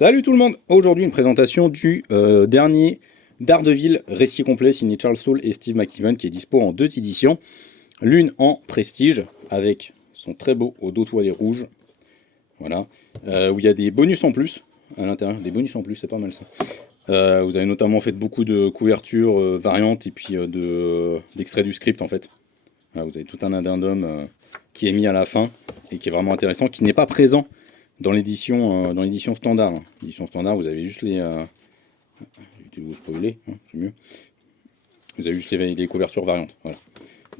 Salut tout le monde! Aujourd'hui une présentation du dernier Daredevil, récit complet signé Charles Soule et Steve McNiven qui est dispo en deux éditions. L'une en prestige avec son très beau au dos toilé rouge, voilà, où il y a des bonus en plus à l'intérieur, des bonus en plus, c'est pas mal ça. Vous avez notamment fait beaucoup de couvertures variantes et puis d'extraits du script en fait. Voilà, vous avez tout un addendum qui est mis à la fin et qui est vraiment intéressant, qui n'est pas présent dans l'édition standard. L'édition standard, vous avez juste les... évitez de vous spoiler, hein, c'est mieux. Vous avez juste les couvertures variantes. Voilà.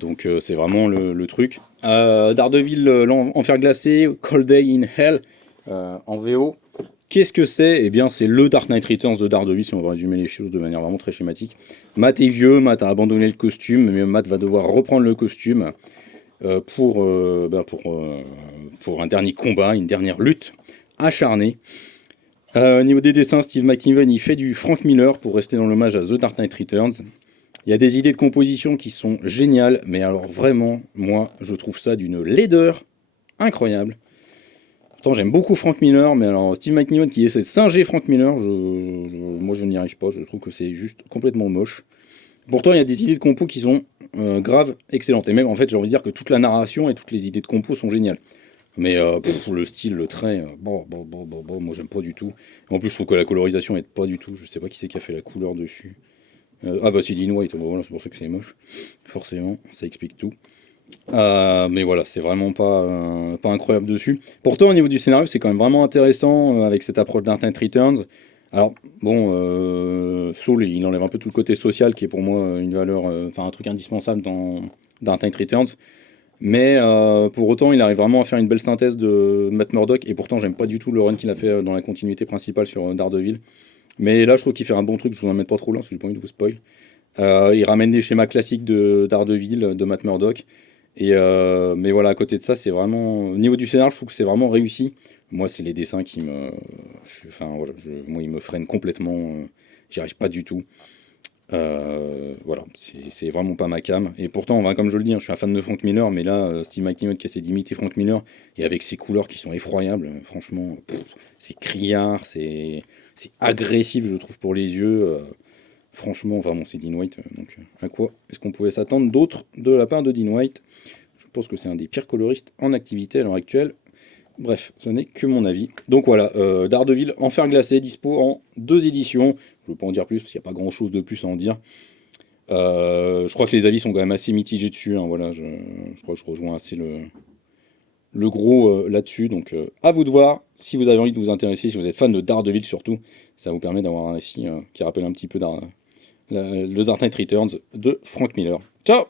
Donc c'est vraiment le truc. Daredevil, l'enfer glacé, Cold Day in Hell, en VO. Qu'est-ce que c'est? Eh bien, c'est le Dark Knight Returns de Daredevil, si on va résumer les choses de manière vraiment très schématique. Matt est vieux, Matt a abandonné le costume, mais Matt va devoir reprendre le costume pour un dernier combat, une dernière lutte acharnée. Au niveau des dessins, Steve McNiven, il fait du Frank Miller pour rester dans l'hommage à The Dark Knight Returns. Il y a des idées de composition qui sont géniales, mais alors vraiment, moi, je trouve ça d'une laideur incroyable. Pourtant, j'aime beaucoup Frank Miller, mais alors Steve McNiven qui essaie de singer Frank Miller, moi je n'y arrive pas, je trouve que c'est juste complètement moche. Pourtant, il y a des idées de compos qui sont graves, excellentes. Et même, en fait, j'ai envie de dire que toute la narration et toutes les idées de compos sont géniales. Mais le style, le trait, moi j'aime pas du tout. En plus, je trouve que la colorisation est pas du tout. Je sais pas qui c'est qui a fait la couleur dessus. Ah bah c'est Dean White, voilà, c'est pour ça que c'est moche. Forcément, ça explique tout. Mais voilà, c'est vraiment pas incroyable dessus. Pourtant, au niveau du scénario, c'est quand même vraiment intéressant avec cette approche Dark Knight Returns. Alors, bon, Soul, il enlève un peu tout le côté social qui est pour moi une valeur, enfin un truc indispensable dans Dark Knight Returns. Mais pour autant, il arrive vraiment à faire une belle synthèse de Matt Murdock. Et pourtant, j'aime pas du tout le run qu'il a fait dans la continuité principale sur Daredevil. Mais là, je trouve qu'il fait un bon truc. Je vous en mets pas trop là, parce que j'ai pas envie de vous spoil. Il ramène des schémas classiques de Daredevil, de Matt Murdock. Mais voilà, à côté de ça, c'est vraiment... Au niveau du scénario, je trouve que c'est vraiment réussi. Moi, c'est les dessins qui me... Enfin, voilà, moi, ils me freinent complètement. J'y arrive pas du tout. Voilà, c'est vraiment pas ma cam. Et pourtant, comme je le dis, hein, je suis un fan de Frank Miller, mais là, Steve McNiven qui essaie d'imiter Frank Miller, et avec ses couleurs qui sont effroyables, franchement, c'est criard, c'est agressif, je trouve, pour les yeux. Franchement, enfin bon, c'est Dean White, donc à quoi est-ce qu'on pouvait s'attendre d'autre de la part de Dean White? Je pense que c'est un des pires coloristes en activité à l'heure actuelle. Bref, ce n'est que mon avis. Donc voilà, Daredevil, Enfer glacé, dispo en deux éditions. Je ne veux pas en dire plus, parce qu'il n'y a pas grand-chose de plus à en dire. Je crois que les avis sont quand même assez mitigés dessus. Hein, voilà, je crois que je rejoins assez le gros là-dessus. Donc à vous de voir, si vous avez envie de vous intéresser, si vous êtes fan de Daredevil surtout, ça vous permet d'avoir un récit qui rappelle un petit peu le Dark Knight Returns de Frank Miller. Ciao!